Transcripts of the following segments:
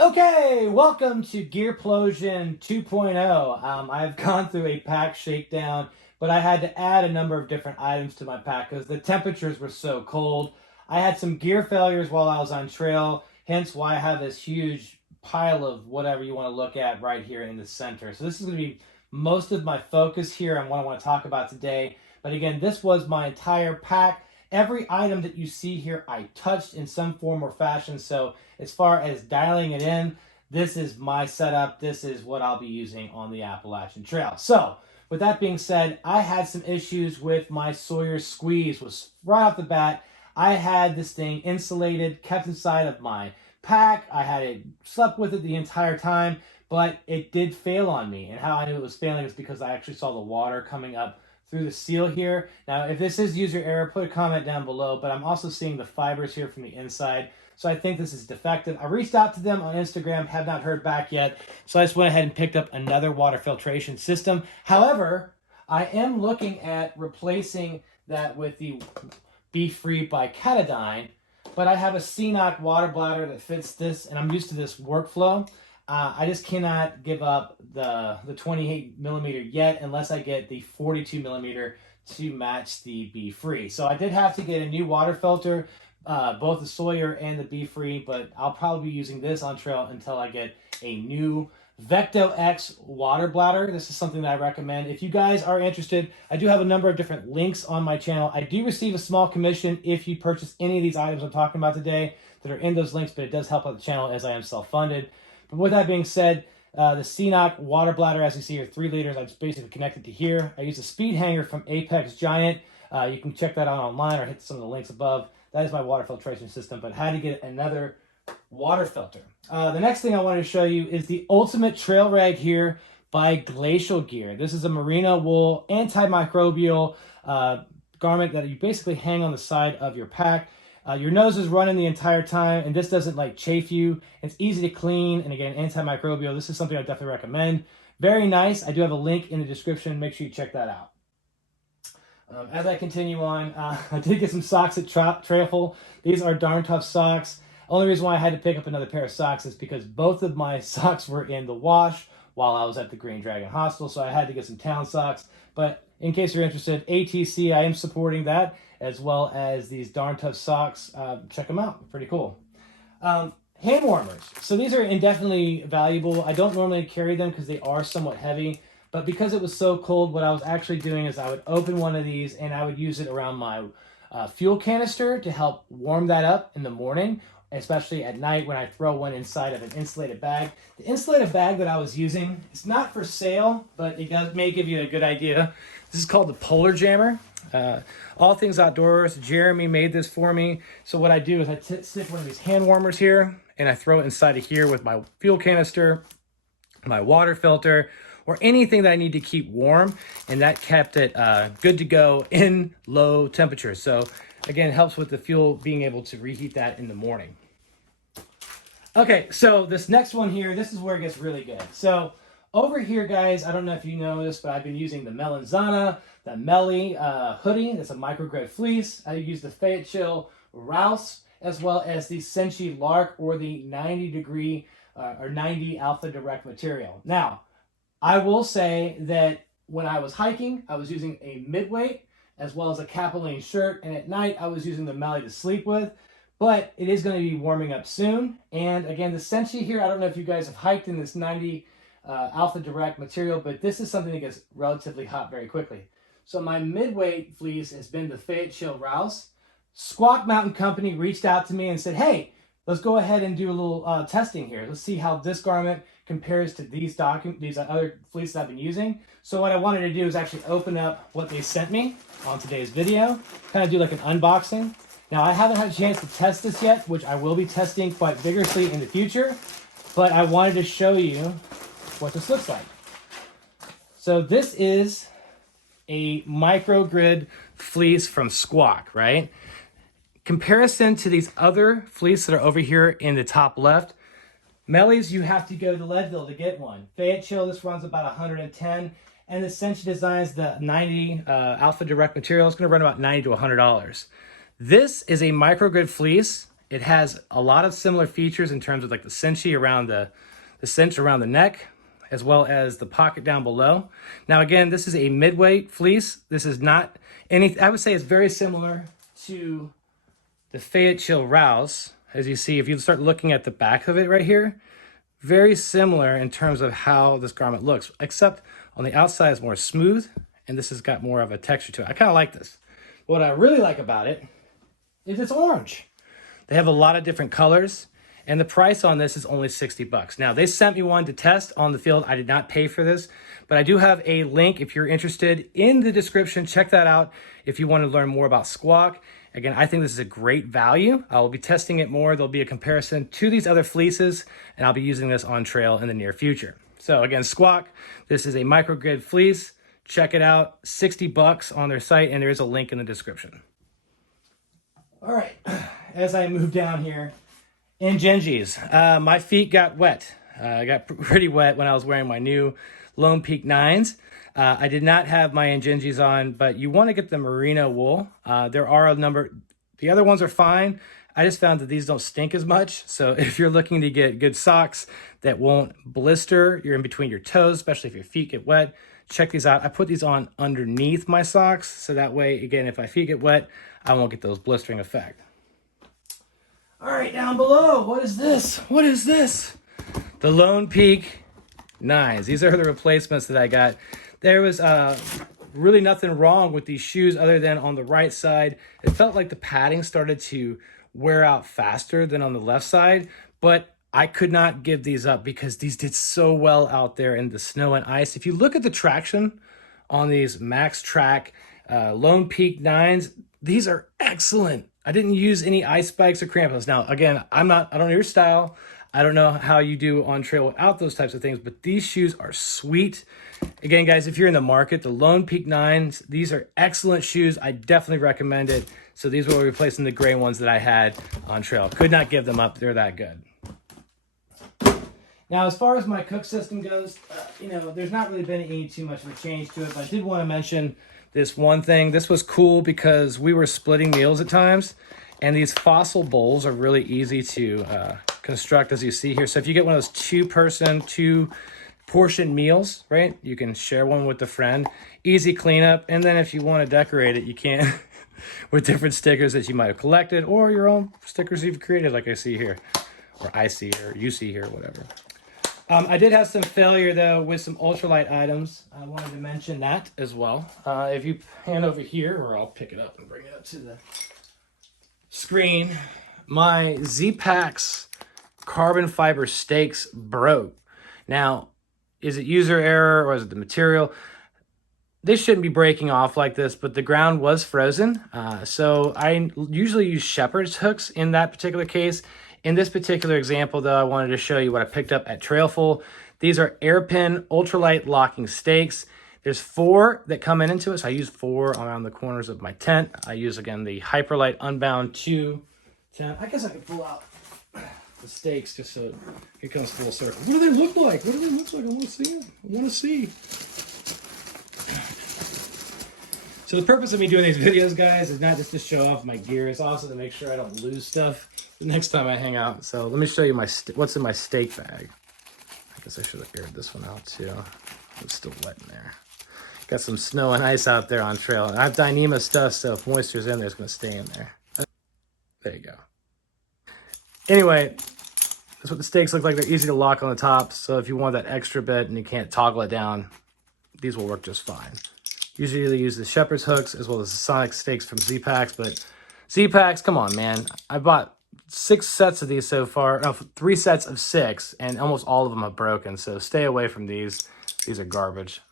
Okay, welcome to Gearplosion 2.0. I've gone through a pack shakedown, but I had to add a number of different items to my pack because the temperatures were so cold. I had some gear failures while I was on trail, hence why I have this huge pile of whatever you want to look at right here in the center. So this is going to be most of my focus here on what I want to talk about today. But again, this was my entire pack. Every item that you see here, I touched in some form or fashion. So as far as dialing it in, this is my setup. This is what I'll be using on the Appalachian Trail. So with that being said, I had some issues with my Sawyer squeeze. Was right off the bat, I had this thing insulated, kept inside of my pack. I had it, slept with it the entire time, but it did fail on me. And how I knew it was failing is because I actually saw the water coming up through the seal here. Now, if this is user error, put a comment down below, but I'm also seeing the fibers here from the inside. So I think this is defective. I reached out to them on Instagram, have not heard back yet. So I just went ahead and picked up another water filtration system. However, I am looking at replacing that with the Be Free by Katadyn, but I have a CNOC water bladder that fits this, and I'm used to this workflow. I just cannot give up the 28 millimeter yet unless I get the 42 millimeter to match the Be Free. So I did have to get a new water filter, both the Sawyer and the Be Free, but I'll probably be using this on trail until I get a new Vecto X water bladder. This is something that I recommend. If you guys are interested, I do have a number of different links on my channel. I do receive a small commission if you purchase any of these items I'm talking about today that are in those links, but it does help out the channel as I am self-funded. But with that being said, the CNOC water bladder, as you see here, 3 liters, I just basically connected to here. I use a speed hanger from Apex Giant. You can check that out online or hit some of the links above. That is my water filtration system, but had to get another water filter. The next thing I wanted to show you is the ultimate trail rag here by Glacial Gear. This is a merino wool antimicrobial garment that you basically hang on the side of your pack. Your nose is running the entire time, and this doesn't like chafe you. It's easy to clean, and again, antimicrobial. This is something I definitely recommend. Very nice. I do have a link in the description. Make sure you check that out. As I continue on, I did get some socks at Trailful. These are darn tough socks. Only reason why I had to pick up another pair of socks is because both of my socks were in the wash while I was at the Green Dragon Hostel, so I had to get some town socks. But in case you're interested, ATC, I am supporting that, as well as these darn tough socks. Check them out. Pretty cool. Hand warmers. So these are indefinitely valuable. I don't normally carry them because they are somewhat heavy, but because it was so cold, what I was actually doing is I would open one of these and I would use it around my fuel canister to help warm that up in the morning, especially at night when I throw one inside of an insulated bag. The insulated bag that I was using is not for sale, but it may give you a good idea. This is called the Polar Jammer. All Things Outdoors. Jeremy made this for me. So what I do is I stick one of these hand warmers here, and I throw it inside of here with my fuel canister, my water filter, or anything that I need to keep warm, and that kept it good to go in low temperatures. So again, it helps with the fuel being able to reheat that in the morning. Okay, so this next one here, this is where it gets really good. So over here, guys, I don't know if you know this, but I've been using the Melanzana, the Melly hoodie. That's a microgrid fleece. I use the Fayetteville Rouse, as well as the Senshi Lark, or the 90 degree or 90 Alpha Direct material. Now, I will say that when I was hiking, I was using a midweight as well as a Capilene shirt, and at night I was using the Melly to sleep with. But it is going to be warming up soon. And again, the Senshi here, I don't know if you guys have hiked in this 90 Alpha Direct material, but this is something that gets relatively hot very quickly. So my midweight fleece has been the Fayetteville Rouse. SQUAK Mountain Company reached out to me and said, hey, let's go ahead and do a little testing here. Let's see how this garment compares to these other fleeces I've been using. So what I wanted to do is actually open up what they sent me on today's video, kind of do like an unboxing. Now, I haven't had a chance to test this yet, which I will be testing quite vigorously in the future, but I wanted to show you what this looks like. So this is a microgrid fleece from SQUAK, right? Comparison to these other fleece that are over here in the top left, Melly's, you have to go to Leadville to get one. Fayetteville, this runs about 110, and the Senshi Designs, the 90 Alpha Direct material, is going to run about $90 to $100. This is a microgrid fleece, It has a lot of similar features in terms of like the cinchy around the cinch around the neck, as well as the pocket down below. Now again, this is a mid-weight fleece. This is not any, I would say it's very similar to the Fayette Chill Rouse. As you see, if you start looking at the back of it right here, very similar in terms of how this garment looks, except on the outside is more smooth, and this has got more of a texture to it. I kind of like this. What I really like about it is it's orange. They have a lot of different colors, and the price on this is only 60 bucks. Now, they sent me one to test on the field. I did not pay for this, but I do have a link if you're interested in the description. Check that out if you want to learn more about SQUAK. Again, I think this is a great value. I will be testing it more. There'll be a comparison to these other fleeces, and I'll be using this on trail in the near future. So again, SQUAK, this is a microgrid fleece. Check it out, 60 bucks on their site, and there is a link in the description. All right, as I move down here, Injinjis. My feet got wet. I got pretty wet when I was wearing my new Lone Peak 9s. I did not have my Injinjis on, but you want to get the merino wool. There are a number, the other ones are fine. I just found that these don't stink as much. So if you're looking to get good socks that won't blister, you're in between your toes, especially if your feet get wet, check these out. I put these on underneath my socks. So that way, again, if my feet get wet, I won't get those blistering effect. All right, down below, what is this? What is this? The Lone Peak 9s. These are the replacements that I got. There was really nothing wrong with these shoes other than on the right side, it felt like the padding started to wear out faster than on the left side, but I could not give these up because these did so well out there in the snow and ice. If you look at the traction on these Max Track Lone Peak 9s, these are excellent. I didn't use any ice spikes or crampons. Now, again, I don't know your style. I don't know how you do on trail without those types of things, but these shoes are sweet. Again, guys, if you're in the market, the Lone Peak 9s, these are excellent shoes. I definitely recommend it. So these will replace the gray ones that I had on trail. Could not give them up. They're that good. Now, as far as my cook system goes, there's not really been too much of a change to it, but I did want to mention this one thing. This was cool because we were splitting meals at times, and these fossil bowls are really easy to construct, as you see here. So if you get one of those two-person, two-portion meals, right, you can share one with a friend. Easy cleanup, and then if you want to decorate it, you can with different stickers that you might have collected or your own stickers you've created, like I see here, or I see, or you see here, whatever. I did have some failure, though, with some ultralight items. I wanted to mention that as well. If you hand over here, or I'll pick it up and bring it up to the screen, my Z-Packs carbon fiber stakes broke. Now, is it user error or is it the material? They shouldn't be breaking off like this, but the ground was frozen. So I usually use shepherd's hooks in that particular case. In this particular example, though, I wanted to show you what I picked up at Trailful. These are Airpin ultralight locking stakes. There's 4 that come into it, so I use 4 around the corners of my tent. I use, again, the Hyperlight Unbound 2 tent. I guess I could pull out the stakes just so it comes full circle. What do they look like? What do they look like? I want to see them. I want to see. So the purpose of me doing these videos, guys, is not just to show off my gear. It's also to make sure I don't lose stuff the next time I hang out. So let me show you what's in my stake bag. I guess I should have aired this one out too. It's still wet in there. Got some snow and ice out there on trail. And I have Dyneema stuff, so if moisture's in there, it's going to stay in there. There you go. Anyway, that's what the stakes look like. They're easy to lock on the top. So if you want that extra bit and you can't toggle it down, these will work just fine. Usually they use the shepherd's hooks as well as the Sonic stakes from Z-Packs, but Z-Packs, come on, man. I bought 6 sets of these so far, no, 3 sets of 6, and almost all of them have broken, so stay away from these. These are garbage.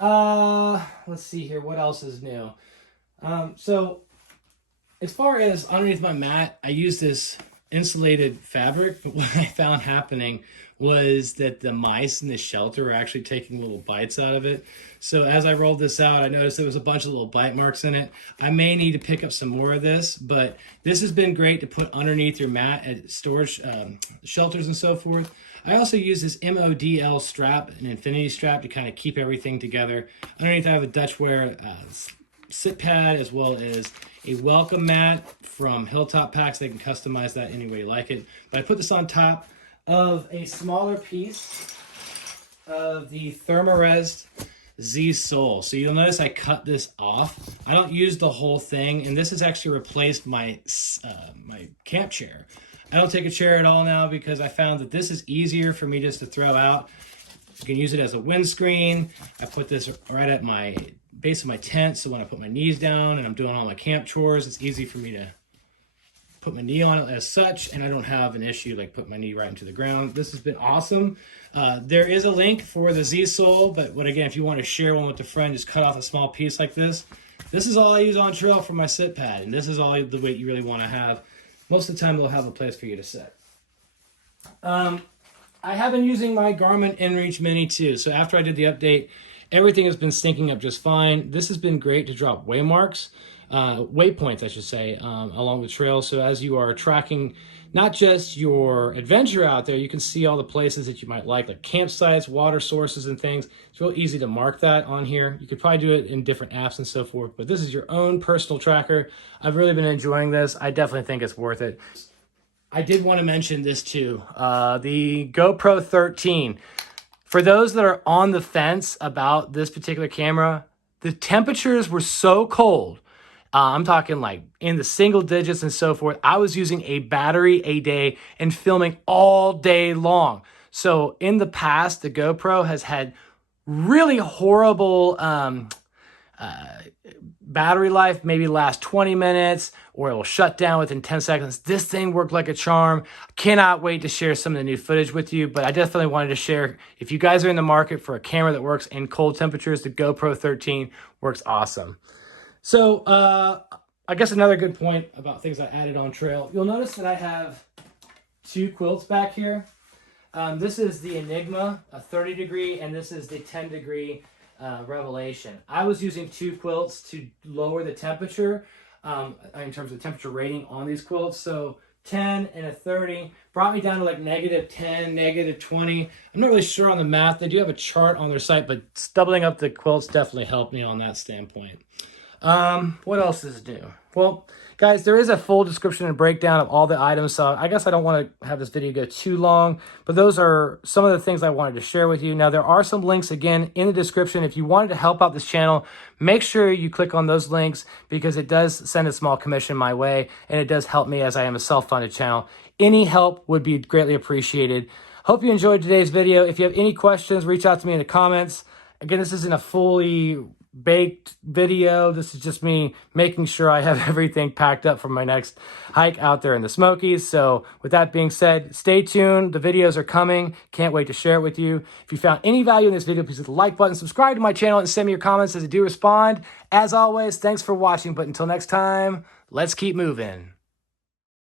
Let's see here, what else is new? So, as far as underneath my mat, I use this insulated fabric, but what I found happening was that the mice in the shelter were actually taking little bites out of it. So as I rolled this out, I noticed there was a bunch of little bite marks in it. I may need to pick up some more of this, but this has been great to put underneath your mat at storage shelters and so forth. I also use this MODL strap, an infinity strap, to kind of keep everything together. Underneath I have a Dutch wear sit pad as well as a welcome mat from Hilltop Packs. They can customize that any way you like it. But I put this on top of a smaller piece of the Thermarest Z sole. So you'll notice I cut this off. I don't use the whole thing, and this has actually replaced my my camp chair. I don't take a chair at all now because I found that this is easier for me just to throw out. You can use it as a windscreen. I put this right at my base of my tent, so when I put my knees down and I'm doing all my camp chores, it's easy for me to put my knee on it as such, and I don't have an issue like put my knee right into the ground. This has been awesome. There is a link for the Z sole, but again, if you want to share one with a friend, just cut off a small piece like this. This is all I use on trail for my sit pad, and this is all the weight you really want to have. Most of the time, they'll have a place for you to sit. I have been using my Garmin InReach Mini too. So after I did the update, everything has been syncing up just fine. This has been great to drop waymarks. Waypoints, I should say, along the trail. So as you are tracking not just your adventure out there, you can see all the places that you might like campsites, water sources, and things. It's real easy to mark that on here. You could probably do it in different apps and so forth, but this is your own personal tracker. I've really been enjoying this. I definitely think it's worth it. I did want to mention this too, the GoPro 13. For those that are on the fence about this particular camera, the temperatures were so cold. I'm talking like in the single digits and so forth. I was using a battery a day and filming all day long. So in the past, the GoPro has had really horrible battery life, maybe last 20 minutes, or it will shut down within 10 seconds. This thing worked like a charm. Cannot wait to share some of the new footage with you, but I definitely wanted to share, if you guys are in the market for a camera that works in cold temperatures, the GoPro 13 works awesome. So I guess another good point about things I added on trail, you'll notice that I have two quilts back here. This is the Enigma, a 30 degree, and this is the 10 degree Revelation. I was using two quilts to lower the temperature in terms of temperature rating on these quilts. So 10 and a 30 brought me down to like -10, -20. I'm not really sure on the math. They do have a chart on their site, but doubling up the quilts definitely helped me on that standpoint. What else is new? Well, guys, there is a full description and breakdown of all the items, so I guess I don't want to have this video go too long, but those are some of the things I wanted to share with you. Now, there are some links, again, in the description. If you wanted to help out this channel, make sure you click on those links because it does send a small commission my way, and it does help me as I am a self-funded channel. Any help would be greatly appreciated. Hope you enjoyed today's video. If you have any questions, reach out to me in the comments. Again, this isn't a fully baked video. This is just me making sure I have everything packed up for my next hike out there in the Smokies. So with that being said, stay tuned. The videos are coming. Can't wait to share it with you. If you found any value in this video, please hit the like button, subscribe to my channel, and send me your comments as I do respond. As always, thanks for watching. But until next time, let's keep moving.